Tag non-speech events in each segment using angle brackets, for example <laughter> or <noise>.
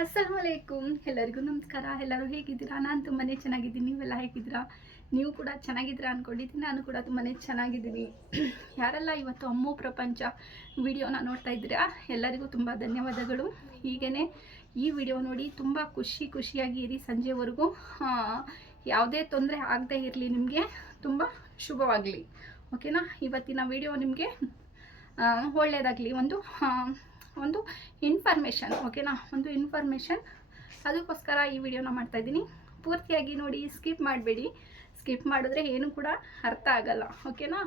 ಅಸ್ಸಲಾಮು ಅಲೈಕುಮ್. ಎಲ್ಲರಿಗೂ ನಮಸ್ಕಾರ. ಎಲ್ಲರೂ ಹೇಗಿದ್ದೀರಾ? ನಾನು ತುಂಬಾ ಚೆನ್ನಾಗಿದ್ದೀನಿ. ನೀವೆಲ್ಲ ಹೇಗಿದ್ದೀರಾ? ನೀವು ಕೂಡ ಚೆನ್ನಾಗಿದ್ದೀರಾ ಅಂದ್ಕೊಂಡಿದ್ದೀನಿ ನಾನು ಕೂಡ ತುಂಬಾ ಚೆನ್ನಾಗಿದ್ದೀನಿ. ಯಾರೆಲ್ಲ ಇವತ್ತು ಅಮ್ಮು ಪ್ರಪಂಚ ವಿಡಿಯೋನ ನೋಡ್ತಾ ಇದ್ದೀರಾ? ಎಲ್ಲರಿಗೂ ತುಂಬ ಧನ್ಯವಾದಗಳು. ಹೀಗೇ ಈ ವಿಡಿಯೋ ನೋಡಿ ತುಂಬ ಖುಷಿ ಖುಷಿಯಾಗಿ ಇರಿ ಸಂಜೆವರೆಗೂ. ಯಾವುದೇ ತೊಂದರೆ ಆಗದೆ ಇರಲಿ ನಿಮಗೆ. ತುಂಬ ಶುಭವಾಗಲಿ. ಓಕೆನಾ? ಇವತ್ತಿನ ವಿಡಿಯೋ ನಿಮಗೆ ಒಳ್ಳೆಯದಾಗಲಿ ಒಂದು ಒಂದು ಇನ್ಫಾರ್ಮೇಷನ್ ಓಕೆನಾ ಒಂದು ಇನ್ಫಾರ್ಮೇಷನ್ ಅದಕ್ಕೋಸ್ಕರ ಈ ವಿಡಿಯೋನ ಮಾಡ್ತಾಯಿದ್ದೀನಿ ಪೂರ್ತಿಯಾಗಿ ನೋಡಿ ಸ್ಕಿಪ್ ಮಾಡಬೇಡಿ. ಸ್ಕಿಪ್ ಮಾಡಿದ್ರೆ ಏನು ಕೂಡ ಅರ್ಥ ಆಗಲ್ಲ ಓಕೆನಾ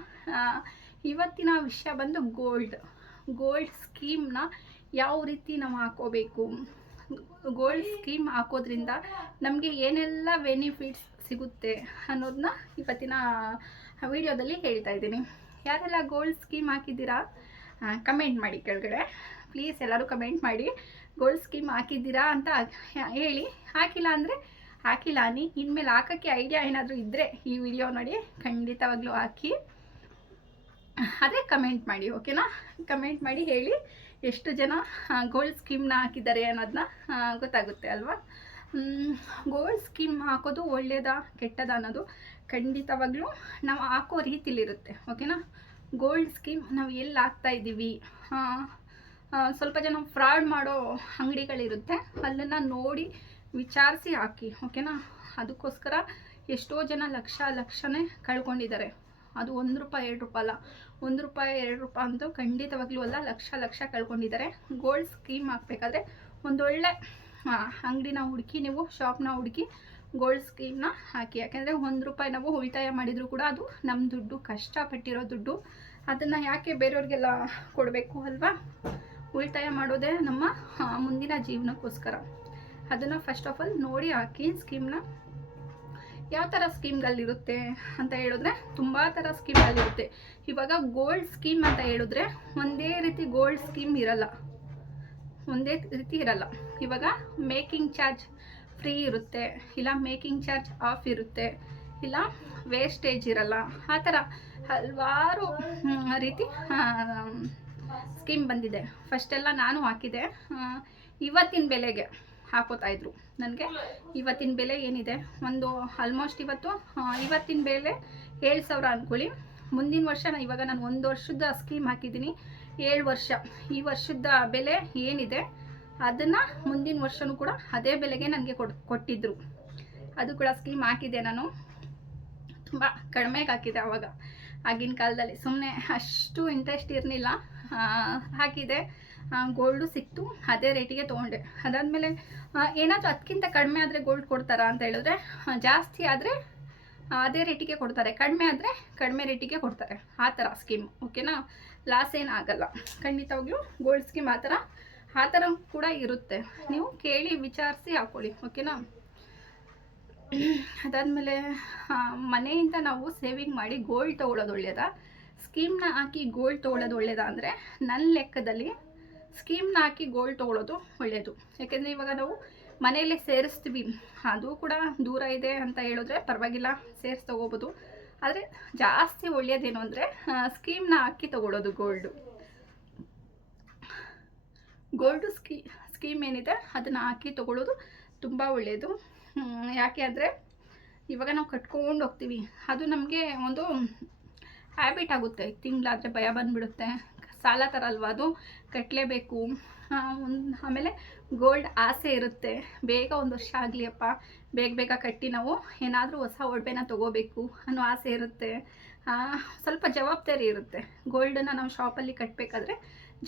ಇವತ್ತಿನ ವಿಷಯ ಬಂದು ಗೋಲ್ಡ್ ಗೋಲ್ಡ್ ಸ್ಕೀಮ್ನ ಯಾವ ರೀತಿ ನಾವು ಹಾಕೋಬೇಕು? ಗೋಲ್ಡ್ ಸ್ಕೀಮ್ ಹಾಕೋದ್ರಿಂದ ನಮಗೆ ಏನೆಲ್ಲ ಬೆನಿಫಿಟ್ಸ್ ಸಿಗುತ್ತೆ ಅನ್ನೋದನ್ನ ಇವತ್ತಿನ ವಿಡಿಯೋದಲ್ಲಿ ಹೇಳ್ತಾ ಇದ್ದೀನಿ. ಯಾರೆಲ್ಲ ಗೋಲ್ಡ್ ಸ್ಕೀಮ್ ಹಾಕಿದ್ದೀರಾ? ಕಮೆಂಟ್ ಮಾಡಿ ಕೆಳಗಡೆ. ಪ್ಲೀಸ್ ಎಲ್ಲರೂ ಕಮೆಂಟ್ ಮಾಡಿ. ಗೋಲ್ಡ್ ಸ್ಕೀಮ್ ಹಾಕಿದ್ದೀರಾ ಅಂತ ಹೇಳಿ. ಹಾಕಿಲ್ಲ ಅಂದರೆ ಹಾಕಿಲ್ಲ ನೀ ಇನ್ಮೇಲೆ ಹಾಕೋಕ್ಕೆ ಐಡಿಯಾ ಏನಾದರೂ ಇದ್ದರೆ ಈ ವಿಡಿಯೋ ನೋಡಿ. ಖಂಡಿತವಾಗ್ಲೂ ಹಾಕಿ. ಅದೇ ಕಮೆಂಟ್ ಮಾಡಿ ಓಕೆನಾ ಕಮೆಂಟ್ ಮಾಡಿ ಹೇಳಿ ಎಷ್ಟು ಜನ ಗೋಲ್ಡ್ ಸ್ಕೀಮ್ನ ಹಾಕಿದ್ದಾರೆ ಅನ್ನೋದನ್ನ ಗೊತ್ತಾಗುತ್ತೆ ಅಲ್ವಾ? ಗೋಲ್ಡ್ ಸ್ಕೀಮ್ ಹಾಕೋದು ಒಳ್ಳೆಯದಾ ಕೆಟ್ಟದ ಅನ್ನೋದು ಖಂಡಿತವಾಗ್ಲೂ ನಾವು ಹಾಕೋ ರೀತಿಲಿರುತ್ತೆ ಓಕೆನಾ ಗೋಲ್ಡ್ ಸ್ಕೀಮ್ ನಾವು ಎಲ್ಲಿ ಹಾಕ್ತಾ ಇದ್ದೀವಿ ಸ್ವಲ್ಪ ಜನ ಫ್ರಾಡ್ ಮಾಡೋ ಅಂಗಡಿಗಳಿರುತ್ತೆ. ಅಲ್ಲನ್ನ ನೋಡಿ ವಿಚಾರಿಸಿ ಹಾಕಿ ಓಕೆನಾ ಅದಕ್ಕೋಸ್ಕರ ಎಷ್ಟೋ ಜನ ಲಕ್ಷ ಲಕ್ಷನೇ ಕಳ್ಕೊಂಡಿದ್ದಾರೆ. ಅದು ಒಂದು ರೂಪಾಯಿ, ಎರಡು ರೂಪಾಯಿ ಅಲ್ಲ. ಒಂದು ರೂಪಾಯಿ, ಎರಡು ರೂಪಾಯಿ ಅಂತೂ ಖಂಡಿತವಾಗ್ಲೂ ಅಲ್ಲ, ಲಕ್ಷ ಲಕ್ಷ ಕಳ್ಕೊಂಡಿದ್ದಾರೆ. ಗೋಲ್ಡ್ ಸ್ಕೀಮ್ ಹಾಕ್ಬೇಕಾದ್ರೆ ಒಂದೊಳ್ಳೆ ಅಂಗಡಿನ ಹುಡುಕಿ ನೀವು ಶಾಪ್ನ ಹುಡುಕಿ ಗೋಲ್ಡ್ ಸ್ಕೀಮ್ನ ಹಾಕಿ. ಯಾಕೆಂದರೆ ಒಂದು ರೂಪಾಯಿ ನಾವು ಉಳಿತಾಯ ಮಾಡಿದರೂ ಕೂಡ ಅದು ನಮ್ಮ ದುಡ್ಡು, ಕಷ್ಟಪಟ್ಟಿರೋ ದುಡ್ಡು. ಅದನ್ನು ಯಾಕೆ ಬೇರೆಯವ್ರಿಗೆಲ್ಲ ಕೊಡಬೇಕು ಅಲ್ವಾ? ಉಳಿತಾಯ ಮಾಡೋದೇ ನಮ್ಮ ಮುಂದಿನ ಜೀವನಕ್ಕೋಸ್ಕರ. ಅದನ್ನು ಫಸ್ಟ್ ಆಫ್ ಆಲ್ ನೋಡಿ ಹಾಕಿ ಸ್ಕೀಮ್ನ ಯಾವ ಥರ ಸ್ಕೀಮ್ಗಳಿರುತ್ತೆ ಅಂತ ಹೇಳಿದ್ರೆ ತುಂಬ ಥರ ಸ್ಕೀಮ್ಗಳಿರುತ್ತೆ ಇವಾಗ ಗೋಲ್ಡ್ ಸ್ಕೀಮ್ ಅಂತ ಹೇಳಿದ್ರೆ ಒಂದೇ ರೀತಿ ಗೋಲ್ಡ್ ಸ್ಕೀಮ್ ಇರಲ್ಲ. ಒಂದೇ ರೀತಿ ಇರಲ್ಲ. ಇವಾಗ ಮೇಕಿಂಗ್ ಚಾರ್ಜ್ ಫ್ರೀ ಇರುತ್ತೆ, ಇಲ್ಲ ಮೇಕಿಂಗ್ ಚಾರ್ಜ್ ಆಫ್ ಇರುತ್ತೆ, ಇಲ್ಲ ವೇಸ್ಟೇಜ್ ಇರಲ್ಲ. ಆ ಥರ ಹಲವಾರು ರೀತಿ ಸ್ಕೀಮ್ ಬಂದಿದೆ. ಫಸ್ಟೆಲ್ಲ ನಾನು ಹಾಕಿದೆ. ಇವತ್ತಿನ ಬೆಲೆಗೆ ಹಾಕೋತಾ ಇದ್ರು. ನನಗೆ ಇವತ್ತಿನ ಬೆಲೆ ಏನಿದೆ? ಒಂದು ಆಲ್ಮೋಸ್ಟ್ ಇವತ್ತು ಇವತ್ತಿನ ಬೆಲೆ ಏಳು ಸಾವಿರ ಅಂದ್ಕೊಳ್ಳಿ ಮುಂದಿನ ವರ್ಷ ನಾನು ಇವಾಗ ನಾನು ಒಂದು ವರ್ಷದ ಸ್ಕೀಮ್ ಹಾಕಿದ್ದೀನಿ. ಏಳು ವರ್ಷ. ಈ ವರ್ಷದ ಬೆಲೆ ಏನಿದೆ? ಅದನ್ನು ಮುಂದಿನ ವರ್ಷನೂ ಕೂಡ ಅದೇ ಬೆಲೆಗೆ ನನಗೆ ಕೊಡ್ ಕೊಟ್ಟಿದ್ದರು ಅದು ಕೂಡ ಸ್ಕೀಮ್ ಹಾಕಿದೆ ನಾನು. ತುಂಬ ಕಡಿಮೆಗೆ ಹಾಕಿದೆ ಆವಾಗ ಆಗಿನ ಕಾಲದಲ್ಲಿ. ಸುಮ್ಮನೆ ಅಷ್ಟು ಇಂಟ್ರೆಸ್ಟ್ ಇರಲಿಲ್ಲ. ಹಾಕಿದೆ. ಗೋಲ್ಡು ಸಿಕ್ತು. ಅದೇ ರೇಟಿಗೆ ತೊಗೊಂಡೆ. ಅದಾದಮೇಲೆ ಏನಾದರೂ ಅದಕ್ಕಿಂತ ಕಡಿಮೆ ಆದರೆ ಗೋಲ್ಡ್ ಕೊಡ್ತಾರಾ ಅಂತ ಹೇಳಿದ್ರೆ ಜಾಸ್ತಿ ಆದರೆ ಅದೇ ರೇಟಿಗೆ ಕೊಡ್ತಾರೆ. ಕಡಿಮೆ ಆದರೆ ಕಡಿಮೆ ರೇಟಿಗೆ ಕೊಡ್ತಾರೆ. ಆ ಥರ ಸ್ಕೀಮ್ ಓಕೆನಾ ಲಾಸ್ ಏನು ಆಗಲ್ಲ. ಖಂಡಿತವಾಗ್ಲೂ ಗೋಲ್ಡ್ ಸ್ಕೀಮ್ ಆ ಥರ ಆ ಥರ ಕೂಡ ಇರುತ್ತೆ. ನೀವು ಕೇಳಿ, ವಿಚಾರಿಸಿ ಹಾಕೊಳ್ಳಿ. ಓಕೆನಾ ಅದಾದಮೇಲೆ ಮನೆಯಿಂದ ನಾವು ಸೇವಿಂಗ್ ಮಾಡಿ ಗೋಲ್ಡ್ ತೊಗೊಳ್ಳೋದು ಒಳ್ಳೆಯದಾ ಸ್ಕೀಮ್ನ ಹಾಕಿ ಗೋಲ್ಡ್ ತೊಗೊಳ್ಳೋದು ಒಳ್ಳೆಯದಾ ಅಂದರೆ ನನ್ನ ಲೆಕ್ಕದಲ್ಲಿ ಸ್ಕೀಮ್ನ ಹಾಕಿ ಗೋಲ್ಡ್ ತೊಗೊಳ್ಳೋದು ಒಳ್ಳೆಯದು ಯಾಕೆಂದರೆ ಇವಾಗ ನಾವು ಮನೆಯಲ್ಲೇ ಸೇರಿಸ್ತೀವಿ. ಅದು ಕೂಡ ದೂರ ಇದೆ ಅಂತ ಹೇಳಿದ್ರೆ ಪರವಾಗಿಲ್ಲ, ಸೇರಿಸಿ ತೊಗೋಬೋದು. ಆದರೆ ಜಾಸ್ತಿ ಒಳ್ಳೆಯದೇನು ಅಂದರೆ ಸ್ಕೀಮ್ನ ಹಾಕಿ ತೊಗೊಳ್ಳೋದು ಗೋಲ್ಡು. ಗೋಲ್ಡು ಸ್ಕೀ, ಸ್ಕೀಮ್ ಏನಿದೆ ಅದನ್ನು ಹಾಕಿ ತೊಗೊಳ್ಳೋದು ತುಂಬ ಒಳ್ಳೆಯದು ಯಾಕೆ ಅಂದರೆ ಇವಾಗ ನಾವು ಕಟ್ಕೊಂಡು ಹೋಗ್ತೀವಿ. ಅದು ನಮಗೆ ಒಂದು ಹ್ಯಾಬಿಟ್ ಆಗುತ್ತೆ. ತಿಂಗಳಾದರೆ ಭಯ ಬಂದುಬಿಡುತ್ತೆ. ಸಾಲ ಥರ ಅಲ್ವಾ ಅದು ಕಟ್ಟಲೇಬೇಕು ಒಂದು, ಆಮೇಲೆ ಗೋಲ್ಡ್ ಆಸೆ ಇರುತ್ತೆ. ಬೇಗ ಒಂದು ವರ್ಷ ಆಗಲಿಯಪ್ಪ. ಬೇಗ ಬೇಗ ಕಟ್ಟಿ ನಾವು ಏನಾದರೂ ಹೊಸ ಒಡವೆನ ತೊಗೋಬೇಕು ಅನ್ನೋ ಆಸೆ ಇರುತ್ತೆ. ಸ್ವಲ್ಪ ಜವಾಬ್ದಾರಿ ಇರುತ್ತೆ. ಗೋಲ್ಡನ್ನು ನಾವು ಶಾಪಲ್ಲಿ ಕಟ್ಟಬೇಕಾದ್ರೆ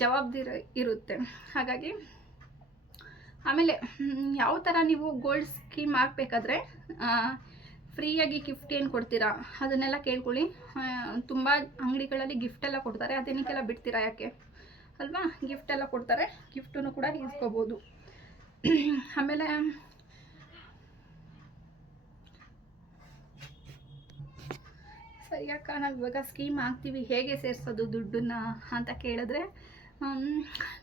ಜವಾಬ್ದಾರಿ ಇರುತ್ತೆ. ಹಾಗಾಗಿ, ಆಮೇಲೆ ಯಾವ ಥರ ನೀವು ಗೋಲ್ಡ್ ಸ್ಕೀಮ್ ಹಾಕ್ಬೇಕಾದ್ರೆ ಫ್ರೀಯಾಗಿ ಗಿಫ್ಟ್ ಏನು ಕೊಡ್ತೀರಾ? ಅದನ್ನೆಲ್ಲ ಕೇಳ್ಕೊಳ್ಳಿ. ತುಂಬ ಅಂಗಡಿಗಳಲ್ಲಿ ಗಿಫ್ಟ್ ಎಲ್ಲ ಕೊಡ್ತಾರೆ. ಅದನ್ನಕ್ಕೆಲ್ಲ ಬಿಡ್ತೀರಾ ಯಾಕೆ? ಅಲ್ವಾ? ಗಿಫ್ಟ್ ಎಲ್ಲ ಕೊಡ್ತಾರೆ. ಗಿಫ್ಟನ್ನು ಕೂಡ ಇಸ್ಕೋಬೋದು. ಆಮೇಲೆ ಸರಿ ಅಕ್ಕ, ನಾವು ಇವಾಗ ಸ್ಕೀಮ್ ಹಾಕ್ತೀವಿ. ಹೇಗೆ ಸೇರಿಸೋದು ದುಡ್ಡನ್ನ ಅಂತ ಕೇಳಿದ್ರೆ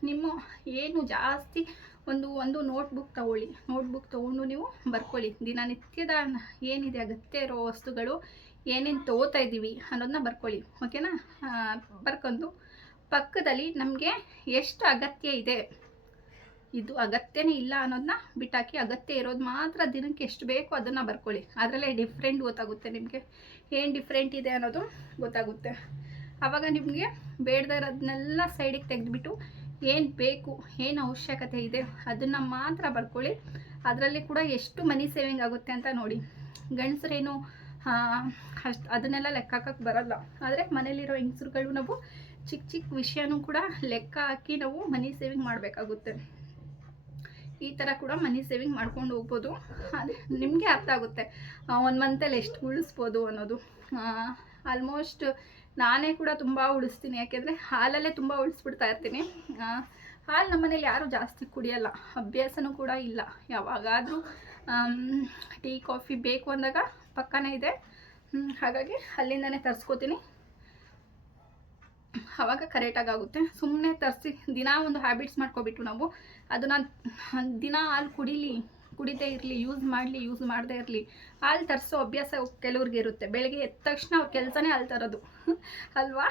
ನಿಮ್ಮ ಏನು ಜಾಸ್ತಿ ಒಂದು ಒಂದು ನೋಟ್ಬುಕ್ ತಗೊಳ್ಳಿ. ನೋಟ್ಬುಕ್ ತೊಗೊಂಡು ನೀವು ಬರ್ಕೊಳ್ಳಿ. ದಿನನಿತ್ಯದ ಏನಿದೆ, ಅಗತ್ಯ ಇರೋ ವಸ್ತುಗಳು, ಏನೇನು ತೊಗೋತಾ ಇದ್ದೀವಿ ಅನ್ನೋದನ್ನ ಬರ್ಕೊಳ್ಳಿ. ಓಕೆನಾ ಬರ್ಕೊಂಡು ಪಕ್ಕದಲ್ಲಿ ನಮಗೆ ಎಷ್ಟು ಅಗತ್ಯ ಇದೆ, ಇದು ಅಗತ್ಯನೇ ಇಲ್ಲ ಅನ್ನೋದನ್ನ ಬಿಟ್ಟಾಕಿ ಅಗತ್ಯ ಇರೋದು ಮಾತ್ರ ದಿನಕ್ಕೆ ಎಷ್ಟು ಬೇಕೋ ಅದನ್ನು ಬರ್ಕೊಳ್ಳಿ. ಅದರಲ್ಲೇ ಡಿಫ್ರೆಂಟ್ ಗೊತ್ತಾಗುತ್ತೆ ನಿಮಗೆ. ಏನು ಡಿಫ್ರೆಂಟ್ ಇದೆ ಅನ್ನೋದು ಗೊತ್ತಾಗುತ್ತೆ. ಆವಾಗ ನಿಮಗೆ ಬೇಡದೇ ಇರೋದನ್ನೆಲ್ಲ ಸೈಡಿಗೆ ತೆಗೆದುಬಿಟ್ಟು ಏನು ಬೇಕು, ಏನು ಅವಶ್ಯಕತೆ ಇದೆ ಅದನ್ನು ಮಾತ್ರ ಬರ್ಕೊಳ್ಳಿ ಅದರಲ್ಲಿ ಕೂಡ ಎಷ್ಟು ಮನಿ ಸೇವಿಂಗ್ ಆಗುತ್ತೆ ಅಂತ ನೋಡಿ. ಗಂಡಸರೇನು ಅಷ್ಟು ಅದನ್ನೆಲ್ಲ ಲೆಕ್ಕ ಹಾಕಕ್ಕೆ ಬರಲ್ಲ. ಆದರೆ ಮನೇಲಿರೋ ಹೆಂಗಸರುಗಳು ನಾವು ಚಿಕ್ಕ ಚಿಕ್ಕ ವಿಷಯನೂ ಕೂಡ ಲೆಕ್ಕ ಹಾಕಿ ನಾವು ಮನಿ ಸೇವಿಂಗ್ ಮಾಡಬೇಕಾಗುತ್ತೆ. ಈ ಥರ ಕೂಡ ಮನಿ ಸೇವಿಂಗ್ ಮಾಡ್ಕೊಂಡು ಹೋಗ್ಬೋದು. ಅದೇ ನಿಮಗೆ ಅರ್ಥ ಆಗುತ್ತೆ. ಒಂದು ಮಂತಲ್ಲಿ ಎಷ್ಟು ಉಳಿಸ್ಬೋದು ಅನ್ನೋದು. ಆಲ್ಮೋಸ್ಟ್ ನಾನೇ ಕೂಡ ತುಂಬ ಉಳಿಸ್ತೀನಿ, ಯಾಕೆಂದರೆ ಹಾಲಲ್ಲೇ ತುಂಬ ಉಳಿಸ್ಬಿಡ್ತಾ ಇರ್ತೀನಿ. ಹಾಲು ನಮ್ಮನೇಲಿ ಯಾರೂ ಜಾಸ್ತಿ ಕುಡಿಯಲ್ಲ, ಅಭ್ಯಾಸನೂ ಕೂಡ ಇಲ್ಲ. ಯಾವಾಗಾದರೂ ಟೀ, ಕಾಫಿ ಬೇಕು ಅಂದಾಗ ಪಕ್ಕನೇ ಇದೆ. ಹಾಗಾಗಿ ಅಲ್ಲಿಂದನೇ ತರಿಸ್ಕೋತೀನಿ. ಆವಾಗ ಕರೆಕ್ಟಾಗಿ ಆಗುತ್ತೆ ಸುಮ್ಮನೆ ತರಿಸಿ, ದಿನ ಒಂದು ಹ್ಯಾಬಿಟ್ಸ್ ಮಾಡ್ಕೊಬಿಟ್ಟು ನಾವು. ಅದನ್ನ ದಿನ ಹಾಲು ಕುಡೀಲಿ. ಕುಡಿದೇ ಇರಲಿ ಯೂಸ್ ಮಾಡಲಿ ಯೂಸ್ ಮಾಡದೇ ಇರಲಿ, ಹಾಲು ತರಿಸೋ ಅಭ್ಯಾಸ ಕೆಲವ್ರಿಗೆ ಇರುತ್ತೆ. ಬೆಳಗ್ಗೆ ಎದ್ದ ತಕ್ಷಣ ಅವ್ರ ಕೆಲಸನೇ ಹಾಲು ತರೋದು. <laughs> ಅಲ್ವಾ?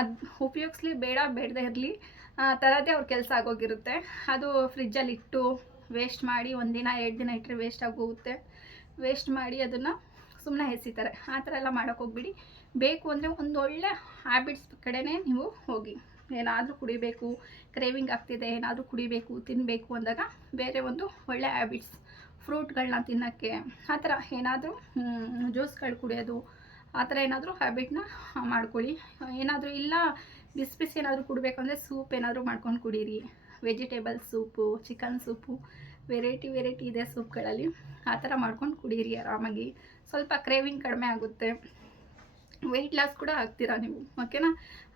ಅದು ಉಪಯೋಗಿಸ್ಲಿ ಬೇಡ, ಬೇಡದೇ ಇರಲಿ. ತರೋದೇ ಅವ್ರ ಕೆಲಸ ಆಗೋಗಿರುತ್ತೆ. ಅದು ಫ್ರಿಜ್ಜಲ್ಲಿ ಇಟ್ಟು ವೇಸ್ಟ್ ಮಾಡಿ ಒಂದಿನ ಎರಡು ದಿನ ಇಟ್ಟರೆ ವೇಸ್ಟ್ ಆಗೋಗುತ್ತೆ. ವೇಸ್ಟ್ ಮಾಡಿ ಅದನ್ನು ಸುಮ್ಮನೆ ಎಸಿತಾರೆ. ಆ ಥರ ಎಲ್ಲ ಮಾಡೋಕ್ಕೋಗ್ಬಿಡಿ ಬೇಕು ಅಂದರೆ ಒಂದೊಳ್ಳೆ ಹ್ಯಾಬಿಟ್ಸ್ ಕಡೆನೇ ನೀವು ಹೋಗಿ. ಏನಾದರೂ ಕುಡಿಬೇಕು ಕ್ರೇವಿಂಗ್ ಆಗ್ತಿದೆ, ಏನಾದರೂ ಕುಡಿಬೇಕು ತಿನ್ನಬೇಕು ಅಂದಾಗ ಬೇರೆ ಒಂದು ಒಳ್ಳೆ ಹ್ಯಾಬಿಟ್ಸ್ ಫ್ರೂಟ್ಗಳನ್ನ ತಿನ್ನೋಕ್ಕೆ, ಆ ಥರ ಏನಾದರೂ ಜ್ಯೂಸ್ಗಳು ಕುಡಿಯೋದು, ಆ ಥರ ಏನಾದರೂ ಹ್ಯಾಬಿಟ್ನ ಮಾಡ್ಕೊಳ್ಳಿ. ಏನಾದರೂ ಇಲ್ಲ, ಬಿಸಿ ಬಿಸಿ ಏನಾದರೂ ಕುಡಬೇಕಂದ್ರೆ ಸೂಪ್ ಏನಾದರೂ ಮಾಡ್ಕೊಂಡು ಕುಡೀರಿ. Vegetable soup chicken soup variety variety ಇದೆ ಸೂಪ್ಗಳಲ್ಲಿ ಆ ಥರ ಮಾಡ್ಕೊಂಡು ಕುಡೀರಿ ಆರಾಮಾಗಿ. ಸ್ವಲ್ಪ ಕ್ರೇವಿಂಗ್ ಕಡಿಮೆ ಆಗುತ್ತೆ. ವೆಯ್ಟ್ ಲಾಸ್ ಕೂಡ ಆಗ್ತೀರಾ ನೀವು? ಓಕೆನಾ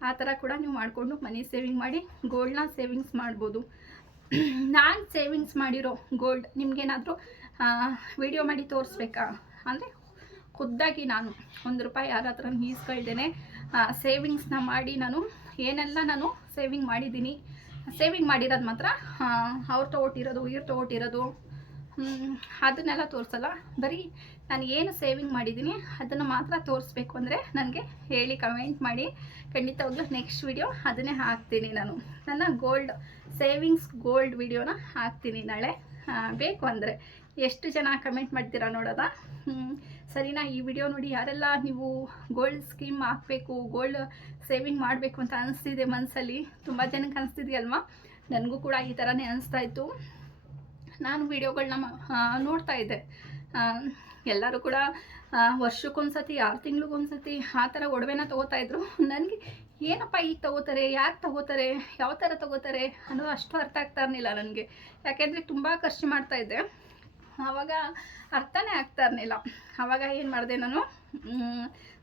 ಆ ಥರ ಕೂಡ ನೀವು ಮಾಡಿಕೊಂಡು ಮನಿ ಸೇವಿಂಗ್ ಮಾಡಿ ಗೋಲ್ಡ್ನ ಸೇವಿಂಗ್ಸ್ ಮಾಡ್ಬೋದು. ನಾನು ಸೇವಿಂಗ್ಸ್ ಮಾಡಿರೋ ಗೋಲ್ಡ್ ನಿಮಗೇನಾದರೂ ವಿಡಿಯೋ ಮಾಡಿ ತೋರಿಸ್ಬೇಕಾ? ಅಂದರೆ ಖುದ್ದಾಗಿ ನಾನು ಒಂದು ರೂಪಾಯಿ ಯಾರ ಹತ್ರ ಈಸ್ಕೊಳ್ದೇನೆ ಸೇವಿಂಗ್ಸ್ನ ಮಾಡಿ ನಾನು, ಏನೆಲ್ಲ ನಾನು ಸೇವಿಂಗ್ ಮಾಡಿದ್ದೀನಿ ಸೇವಿಂಗ್ ಮಾಡಿರೋದು ಮಾತ್ರ ಅವ್ರು ತೊಗೊಟ್ಟಿರೋದು ಇವ್ರು ತೊಗೊಟ್ಟಿರೋದು ಅದನ್ನೆಲ್ಲ ತೋರಿಸಲ್ಲ. ಬರೀ ನಾನು ಏನು ಸೇವಿಂಗ್ ಮಾಡಿದ್ದೀನಿ ಅದನ್ನು ಮಾತ್ರ ತೋರಿಸ್ಬೇಕು ಅಂದರೆ ನನಗೆ ಹೇಳಿ ಕಮೆಂಟ್ ಮಾಡಿ. ಖಂಡಿತವಾಗ್ಲೂ ನೆಕ್ಸ್ಟ್ ವಿಡಿಯೋ ಅದನ್ನೇ ಹಾಕ್ತೀನಿ ನಾನು. ನನ್ನ ಗೋಲ್ಡ್ ಸೇವಿಂಗ್ಸ್ ಗೋಲ್ಡ್ ವಿಡಿಯೋನ ಹಾಕ್ತೀನಿ ನಾಳೆ. ಬೇಕು ಅಂದರೆ. ಎಷ್ಟು ಜನ ಕಮೆಂಟ್ ಮಾಡ್ತೀರಾ ನೋಡೋದ? ಸರಿನಾ, ಈ ವಿಡಿಯೋ ನೋಡಿ ಯಾರೆಲ್ಲ ನೀವು ಗೋಲ್ಡ್ ಸ್ಕೀಮ್ ಹಾಕಬೇಕು ಗೋಲ್ಡ್ ಸೇವಿಂಗ್ ಮಾಡಬೇಕು ಅಂತ ಅನಿಸ್ತಿದೆ ಮನಸ್ಸಲ್ಲಿ ತುಂಬ ಜನಕ್ಕೆ ಅನಿಸ್ತಿದೆಯಲ್ವಾ? ನನಗೂ ಕೂಡ ಈ ಥರನೇ ಅನಿಸ್ತಾ ಇತ್ತು. ನಾನು ವಿಡಿಯೋಗಳನ್ನ ನೋಡ್ತಾ ಇದ್ದೆ. ಎಲ್ಲರೂ ಕೂಡ ವರ್ಷಕ್ಕೊಂದ್ಸತಿ, ಆರು ತಿಂಗ್ಳಿಗೊಂದ್ಸತಿ ಆ ಥರ ಒಡವೆನ ತೊಗೋತಾ ಇದ್ರು. ನನಗೆ ಏನಪ್ಪ ಈಗ ತಗೋತಾರೆ, ಯಾಕೆ ತಗೋತಾರೆ, ಯಾವ ಥರ ತಗೋತಾರೆ ಅನ್ನೋದು ಅಷ್ಟು ಅರ್ಥ ಆಗ್ತಾ ಇರಲಿಲ್ಲ ನನಗೆ. ಯಾಕೆಂದರೆ ತುಂಬ ಖರ್ಚು ಮಾಡ್ತಾ ಇದ್ದೆ. ಆವಾಗ ಅರ್ಥನೇ ಆಗ್ತಾ ಇರಲಿಲ್ಲ. ಆವಾಗ ಏನು ಮಾಡಿದೆ ನಾನು?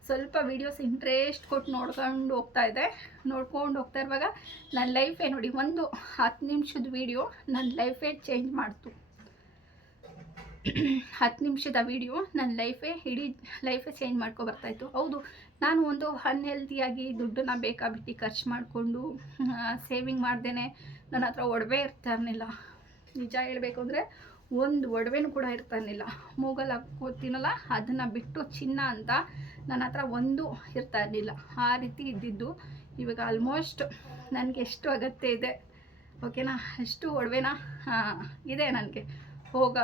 ಸ್ವಲ್ಪ ವೀಡಿಯೋಸ್ ಇಂಟ್ರೆಸ್ಟ್ ಕೊಟ್ಟು ನೋಡ್ಕೊಂಡು ಹೋಗ್ತಾ ಇದ್ದೆ. ನೋಡ್ಕೊಂಡು ಹೋಗ್ತಾ ಇರುವಾಗ ನನ್ನ ಲೈಫೇ ನೋಡಿ, ಒಂದು ಹತ್ತು ನಿಮಿಷದ ವೀಡಿಯೋ ನನ್ನ ಲೈಫೇ ಚೇಂಜ್ ಮಾಡ್ತು. ಹತ್ತು ನಿಮಿಷದ ವೀಡಿಯೋ ನನ್ನ ಲೈಫೇ ಇಡೀ ಲೈಫೇ ಚೇಂಜ್ ಮಾಡ್ಕೊ ಬರ್ತಾಯಿತ್ತು ಹೌದು, ನಾನು ಒಂದು ಅನ್ಹೆಲ್ದಿಯಾಗಿ ದುಡ್ಡನ್ನ ಬೇಕಾಬಿಟ್ಟು ಖರ್ಚು ಮಾಡಿಕೊಂಡು ಸೇವಿಂಗ್ ಮಾಡ್ದೇ ನನ್ನ ಹತ್ರ ಒಡವೆ ಇರ್ತಾ ಇರಲಿಲ್ಲ. ನಿಜ ಹೇಳಬೇಕು ಅಂದರೆ ಒಂದು ಒಡವೆನೂ ಕೂಡ ಇರ್ತಾ ಇರಲಿಲ್ಲ. ಮೂಗಲ್ಲಿ ಹಾಕೋತೀನಲ್ಲ ಅದನ್ನು ಬಿಟ್ಟು ಚಿನ್ನ ಅಂತ ನನ್ನ ಹತ್ರ ಒಂದು ಇರ್ತಾ ಇರಲಿಲ್ಲ. ಆ ರೀತಿ ಇದ್ದಿದ್ದು. ಇವಾಗ ಆಲ್ಮೋಸ್ಟ್ ನನಗೆ ಎಷ್ಟು ಅಗತ್ಯ ಇದೆ ಓಕೆನಾ ಅಷ್ಟು ಒಡವೆನ? ಇದೆ ನನಗೆ. ಹೋಗ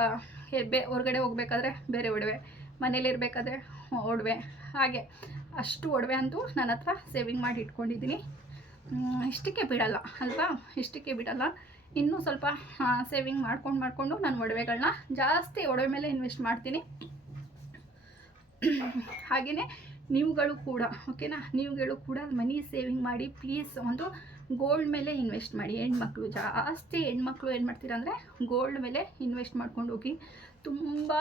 ಬೇ, ಹೊರಗಡೆ ಹೋಗಬೇಕಾದ್ರೆ ಬೇರೆ ಒಡವೆ, ಮನೇಲಿ ಇರಬೇಕಾದ್ರೆ ಒಡವೆ. ಹಾಗೆ, ಅಷ್ಟು ಒಡವೆ ಅಂತೂ ನನ್ನ ಹತ್ರ ಸೇವಿಂಗ್ ಮಾಡಿ ಇಟ್ಕೊಂಡಿದ್ದೀನಿ. ಇಷ್ಟಕ್ಕೆ ಬಿಡಲ್ಲ, ಅಲ್ವಾ? ಇಷ್ಟಕ್ಕೆ ಬಿಡಲ್ಲ. ಇನ್ನೂ ಸ್ವಲ್ಪ ಸೇವಿಂಗ್ ಮಾಡ್ಕೊಂಡು ಮಾಡಿಕೊಂಡು ನಾನು ಒಡವೆಗಳನ್ನ ಜಾಸ್ತಿ ಒಡವೆ ಮೇಲೆ ಇನ್ವೆಸ್ಟ್ ಮಾಡ್ತೀನಿ. ಹಾಗೆಯೇ ನೀವುಗಳು ಕೂಡ ಓಕೆನಾ ನೀವುಗಳು ಕೂಡ ಮನಿ ಸೇವಿಂಗ್ ಮಾಡಿ ಪ್ಲೀಸ್ ಒಂದು ಗೋಲ್ಡ್ ಮೇಲೆ ಇನ್ವೆಸ್ಟ್ ಮಾಡಿ. ಹೆಣ್ಮಕ್ಳು ಜಾಸ್ತಿ, ಹೆಣ್ಮಕ್ಳು ಏನು ಮಾಡ್ತೀರ ಅಂದರೆ ಗೋಲ್ಡ್ ಮೇಲೆ ಇನ್ವೆಸ್ಟ್ ಮಾಡ್ಕೊಂಡು ಹೋಗಿ ತುಂಬ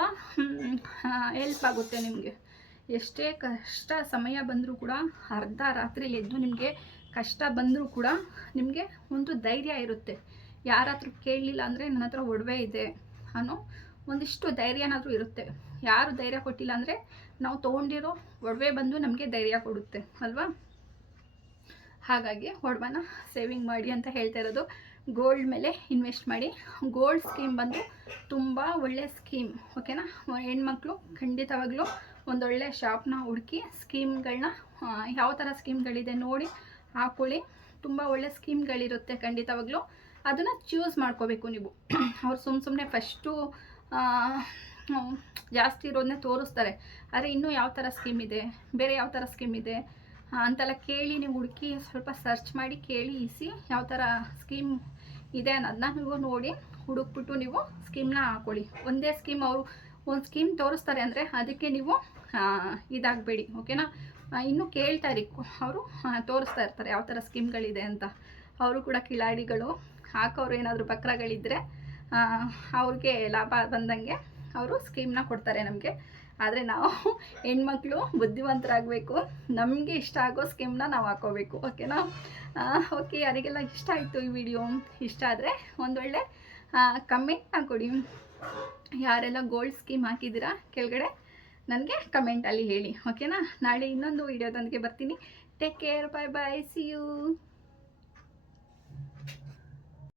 ಹೆಲ್ಪ್ ಆಗುತ್ತೆ ನಿಮಗೆ. ಎಷ್ಟೇ ಕಷ್ಟ ಸಮಯ ಬಂದರೂ ಕೂಡ, ಅರ್ಧ ರಾತ್ರಿಲಿ ಎದ್ದು ನಿಮಗೆ ಕಷ್ಟ ಬಂದರೂ ಕೂಡ ನಿಮಗೆ ಒಂದು ಧೈರ್ಯ ಇರುತ್ತೆ. ಯಾರ ಹತ್ರ ಕೇಳಲಿಲ್ಲ ಅಂದರೆ ನನ್ನ ಹತ್ರ ಒಡವೆ ಇದೆ ಅನ್ನೋ ಒಂದಿಷ್ಟು ಧೈರ್ಯನಾದರೂ ಇರುತ್ತೆ. ಯಾರು ಧೈರ್ಯ ಕೊಟ್ಟಿಲ್ಲ ಅಂದರೆ ನಾವು ತೊಗೊಂಡಿರೋ ಒಡವೆ ಬಂದು ನಮಗೆ ಧೈರ್ಯ ಕೊಡುತ್ತೆ, ಅಲ್ವಾ? ಹಾಗಾಗಿ ಒಡವೆನ ಸೇವಿಂಗ್ ಮಾಡಿ ಅಂತ ಹೇಳ್ತಾ ಇರೋದು. ಗೋಲ್ಡ್ ಮೇಲೆ ಇನ್ವೆಸ್ಟ್ ಮಾಡಿ. ಗೋಲ್ಡ್ ಸ್ಕೀಮ್ ಬಂದು ತುಂಬ ಒಳ್ಳೆ ಸ್ಕೀಮ್ ಓಕೆನಾ ಹೆಣ್ಮಕ್ಳು ಖಂಡಿತವಾಗ್ಲೂ ಒಂದೊಳ್ಳೆ ಶಾಪ್ನ ಹುಡುಕಿ ಸ್ಕೀಮ್ಗಳನ್ನ ಯಾವ ಥರ ಸ್ಕೀಮ್ಗಳಿದೆ ನೋಡಿ ಹಾಕೊಳ್ಳಿ. ತುಂಬ ಒಳ್ಳೆ ಸ್ಕೀಮ್ಗಳಿರುತ್ತೆ ಖಂಡಿತವಾಗ್ಲೂ. ಅದನ್ನು ಚೂಸ್ ಮಾಡ್ಕೋಬೇಕು ನೀವು. <clears throat> ಅವ್ರು ಸುಮ್ಮ ಸುಮ್ಮನೆ ಫಸ್ಟು ಜಾಸ್ತಿ ಇರೋದನ್ನೇ ತೋರಿಸ್ತಾರೆ. ಆದರೆ ಇನ್ನೂ ಯಾವ ಥರ ಸ್ಕೀಮ್ ಇದೆ? ಬೇರೆ ಯಾವ ಥರ ಸ್ಕೀಮ್ ಇದೆ? ಅಂತೆಲ್ಲ ಕೇಳಿ ನೀವು ಹುಡುಕಿ ಸ್ವಲ್ಪ ಸರ್ಚ್ ಮಾಡಿ, ಕೇಳಿ, ಇಸಿ ಯಾವ ಥರ ಸ್ಕೀಮ್ ಇದೆ ಅನ್ನೋದನ್ನ ನೀವು ನೋಡಿ ಹುಡುಕ್ಬಿಟ್ಟು ನೀವು ಸ್ಕೀಮ್ನ ಹಾಕೊಳ್ಳಿ. ಒಂದೇ ಸ್ಕೀಮ್ ಅವರು, ಒಂದು ಸ್ಕೀಮ್ ತೋರಿಸ್ತಾರೆ ಅಂದರೆ ಅದಕ್ಕೆ ನೀವು ಇದಾಗಬೇಡಿ ಓಕೆನಾ ಇನ್ನೂ ಕೇಳ್ತಾ ಇರಿ. ಅವರು ತೋರಿಸ್ತಾ ಇರ್ತಾರೆ ಯಾವ ಥರ ಸ್ಕೀಮ್ಗಳಿದೆ ಅಂತ. ಅವರು ಕೂಡ ಕಿಲಾಡಿಗಳು. ಹಾಕೋರು ಏನಾದರೂ ಬಕ್ರಗಳಿದ್ದರೆ ಅವ್ರಿಗೆ ಲಾಭ ಬಂದಂಗೆ ಅವರು ಸ್ಕೀಮ್ನ ಕೊಡ್ತಾರೆ ನಮಗೆ. ಆದರೆ ನಾವು ಹೆಣ್ಮಕ್ಳು ಬುದ್ಧಿವಂತರಾಗಬೇಕು. ನಮಗೆ ಇಷ್ಟ ಆಗೋ ಸ್ಕೀಮ್ನ ನಾವು ಹಾಕೋಬೇಕು. ಓಕೆನಾ ಓಕೆ ಯಾರಿಗೆಲ್ಲ ಇಷ್ಟ ಆಯಿತು ಈ ವಿಡಿಯೋ ಇಷ್ಟ ಆದರೆ ಒಂದೊಳ್ಳೆ ಕಮೆಂಟ್ನ ಕೊಡಿ. ಯಾರೆಲ್ಲ ಗೋಲ್ಡ್ ಸ್ಕೀಮ್ ಹಾಕಿದ್ದೀರಾ, ಕೆಳಗಡೆ ನನಗೆ ಕಮೆಂಟಲ್ಲಿ ಹೇಳಿ. ಓಕೆನಾ ನಾಳೆ ಇನ್ನೊಂದು ವಿಡಿಯೋದೊಂದಿಗೆ ಬರ್ತೀನಿ. Take care bye bye see you